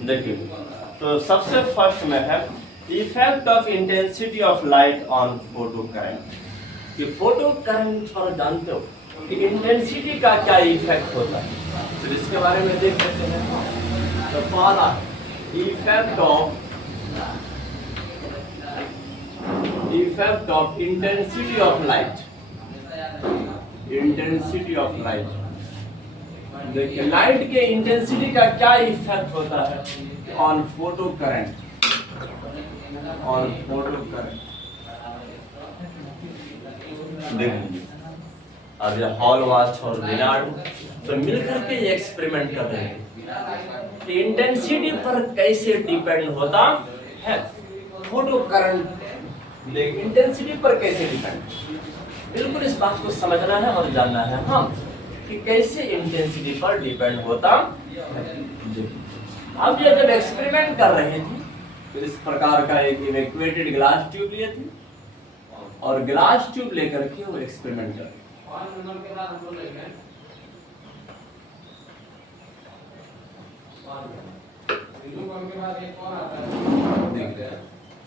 देखिए, तो सबसे फर्स्ट में है effect of intensity of light on photo current. कि फोटो करंट थोड़ा जानते हो कि इंटेंसिटी का क्या इफेक्ट होता है, तो इसके बारे में देख लेते हैं। तो पहला effect of intensity of light. Intensity of light, देखिए लाइट के इंटेंसिटी का क्या इफेक्ट होता है on photo current. On photo current देखिए, अब ये हॉल वॉच और लिनार्ड तो मिलकर के ये एक्सपेरिमेंट कर रहे हैं कि इंटेंसिटी पर कैसे डिपेंड होता है फोटो करंट। देखिए इंटेंसिटी पर कैसे डिपेंड, बिल्कुल इस बात को समझना है और जानना है हम कि कैसे इंटेंसिटी पर डिपेंड होता है। अब ये जब एक्सपेरिमेंट कर रहे थे तो इस प्रकार का एक इवैक्यूएटेड ग्लास ट्यूब लिए थे और ग्लास ट्यूब लेकर के वो एक्सपेरिमेंट कर रहे थे।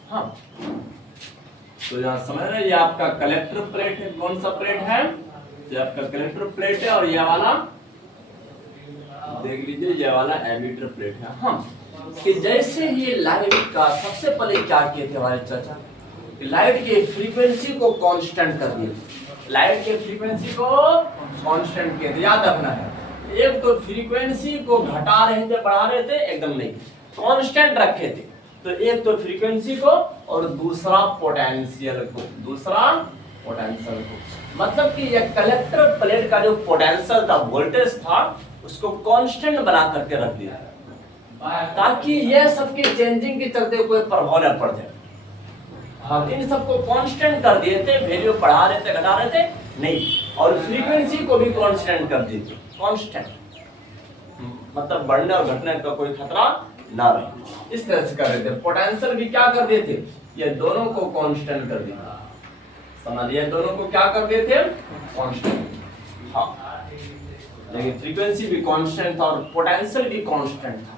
हाँ, तो यहाँ समझ रहे हैं, ये आपका कलेक्टर प्लेट है। कौन सा प्लेट है? ये आपका कलेक्टर प्लेट है और ये वाला देख लीजिए, ये वाला एमिटर प्लेट है। हम कि जैसे ये लाइट का सबसे पहले क्या किए थे हमारे चाचा, लाइट के फ्रीक्वेंसी को कांस्टेंट कर दिए। लाइट के फ्रीक्वेंसी को कांस्टेंट किए थे, याद रखना है। एक तो फ्रीक्वेंसी को घटा रहे थे, बढ़ा रहे थे, एकदम नहीं, कांस्टेंट रखे थे। तो एक तो फ्रीक्वेंसी को और दूसरा पोटेंशियल को, मतलब कि ये कलेक्टर प्लेट का जो पोटेंशियल था, वोल्टेज था, उसको कांस्टेंट बना करके रख दिया ताकि ये सबके चेंजिंग के चलते कोई प्रभाव न पड़ जाए। हाँ, इन सबको कांस्टेंट कर दिए थे, वैल्यू बढ़ा रहे थे, घटा रहे थे नहीं, और फ्रीक्वेंसी को भी कांस्टेंट कर दिए थे। कांस्टेंट मतलब बढ़ने और घटने का कोई खतरा ना रहे, इस तरह से कर रहे थे। पोटेंशियल भी क्या कर दिए थे, ये दोनों को कांस्टेंट कर दिए। समझिए, दोनों को क्या कर दिए थे, कांस्टेंट। हाँ, लेकिन फ्रीक्वेंसी भी कांस्टेंट था और पोटेंशियल भी कांस्टेंट था।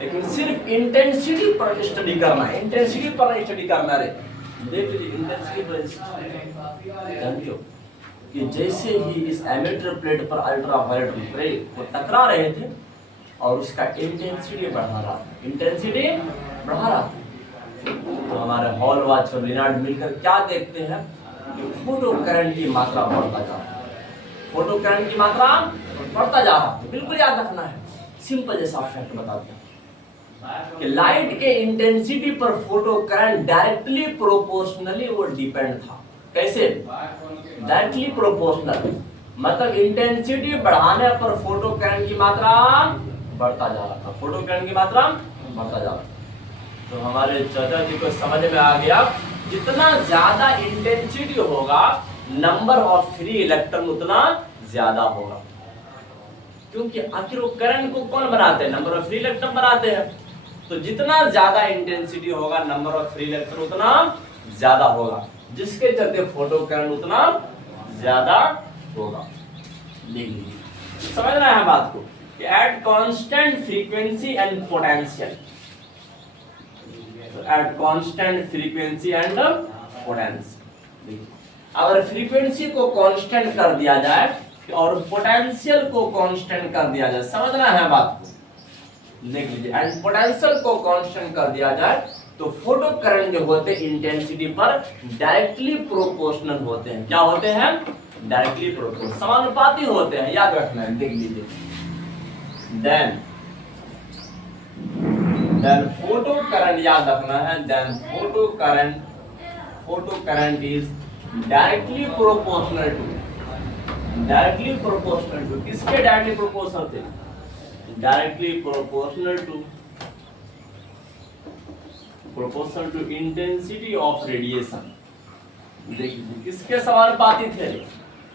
लेकिन सिर्फ इंटेंसिटी पर स्टडी करना है, इंटेंसिटी पर स्टडी करना है। देख लीजिए इंटेंसिटी पर जानते हो कि जैसे ही इस एमिटर प्लेट पर अल्ट्रावायलेट रे वो टकरा रहे थे और उसका इंटेंसिटी बढ़ा रहा था, इंटेंसिटी बढ़ा रहा था। तो हमारे हॉल वॉच और लिनार्ड मिलकर क्या देखते हैं कि फोटो करंट की मात्रा बढ़ता जा रहा है। फोटो करंट की मात्रा बढ़ता जा रहा है, बिल्कुल याद रखना है। सिंपल जैसा फैक्ट बताते हैं कि लाइट के इंटेंसिटी पर फोटो करंट डायरेक्टली प्रोपोर्शनली वो डिपेंड था। कैसे? डायरेक्टली प्रोपोर्शनल, मतलब इंटेंसिटी बढ़ाने पर फोटो करंट की मात्रा बढ़ता जा रहा था, फोटो करंट की मात्रा बढ़ता जा रहा था। तो हमारे चाचा जी को समझ में आ गया, जितना ज्यादा इंटेंसिटी होगा नंबर ऑफ फ्री इलेक्ट्रॉन उतना ज्यादा होगा, क्योंकि आखिर वो करंट को कौन बनाते हैं, नंबर ऑफ फ्री इलेक्ट्रॉन बनाते हैं। तो जितना ज्यादा इंटेंसिटी होगा नंबर ऑफ फ्री इलेक्ट्रॉन उतना ज्यादा होगा, जिसके चलते फोटो करंट उतना ज्यादा होगा। लिख लीजिए, समझना है बात को कि at constant frequency and potential, at constant frequency and potential, अगर फ्रीक्वेंसी को कांस्टेंट कर दिया जाए और पोटेंशियल को कांस्टेंट कर दिया जाए, समझना है बात को, देख लीजिए, एंड पोटेंशियल को कांस्टेंट कर दिया जाए तो फोटो करंट जो होते हैं इंटेंसिटी पर डायरेक्टली प्रोपोर्शनल होते हैं। क्या होते हैं? डायरेक्टली प्रोपोर्शनल, समानुपाती होते हैं, याद रखना है। देख लीजिए, देन फोटो करंट, याद रखना है, then photo current is directly proportional to, किसके डायरेक्टली प्रोपोर्शनल थे? Directly proportional to intensity of radiation. देखिए किसके समानुपाती थे?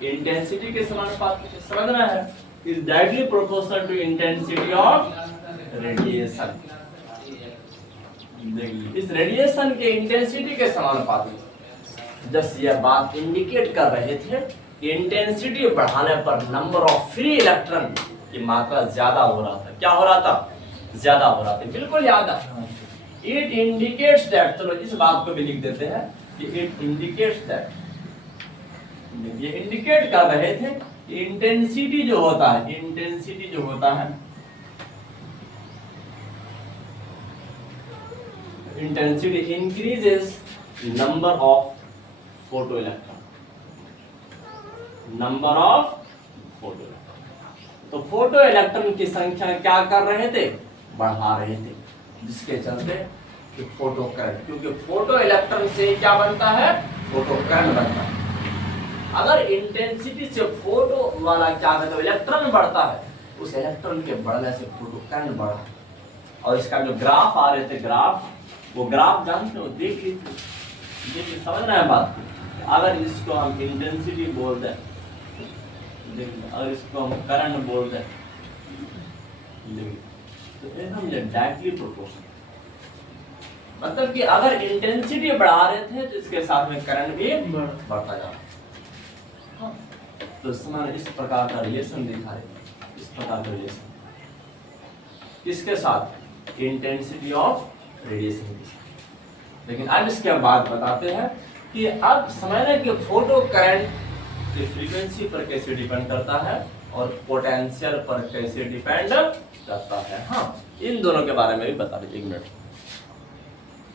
इंटेंसिटी के समानुपाती थे, समझना है। Is directly proportional to intensity of radiation. देखिए इस रेडिएशन के इंटेंसिटी के समानुपाती। जब यह बात इंडिकेट कर रहे थे कि इंटेंसिटी बढ़ाने पर नंबर ऑफ फ्री इलेक्ट्रॉन की मात्रा ज्यादा हो रहा था। क्या हो रहा था? ज्यादा हो रहा है, बिल्कुल याद रखना। इट इंडिकेट्स दैट, चलो इस बात को भी लिख देते हैं कि इट इंडिकेट्स दैट, ये इंडिकेट कर रहे थे इंटेंसिटी जो होता है, इंटेंसिटी जो होता है, intensity increases number of photo electron, number of photo electron. तो फोटो इलेक्ट्रॉन की संख्या क्या कर रहे थे, बढ़ा रहे थे, जिसके चलते कि फोटो करंट, क्योंकि फोटो इलेक्ट्रॉन से क्या बनता है, फोटो करंट बनता है। अगर इंटेंसिटी से फोटो वाला क्या कहते हैं इलेक्ट्रॉन बढ़ता है, उस इलेक्ट्रॉन के बढ़ने से फोटो करंट बढ़ा। और इसका जो ग्राफ आ रहे थे, ग्राफ, वो ग्राफ जानते हो, देख लीजिए, समझना है बात। अगर इसको हम इंटेंसिटी बोल दें, अगर इसको हम करंट बोल दें, तो एकदम डायरेक्टली प्रोपोर्शनल, मतलब कि अगर इंटेंसिटी बढ़ा रहे थे तो इसके साथ में करंट भी बढ़ता जा रहा है। तो समान इस प्रकार का रिलेशन दिखा रहे, इस प्रकार का रिलेशन किसके साथ, इंटेंसिटी ऑफ रेडिएशन के साथ। लेकिन अब इसके बाद बताते हैं कि अब समझना कि फोटो करंट की फ्रीक्वेंसी पर कैसे डिपेंड करता है और पोटेंशियल पर कैसे डिपेंड करता है। हाँ, इन दोनों के बारे में भी बता दीजिए, 1 मिनट।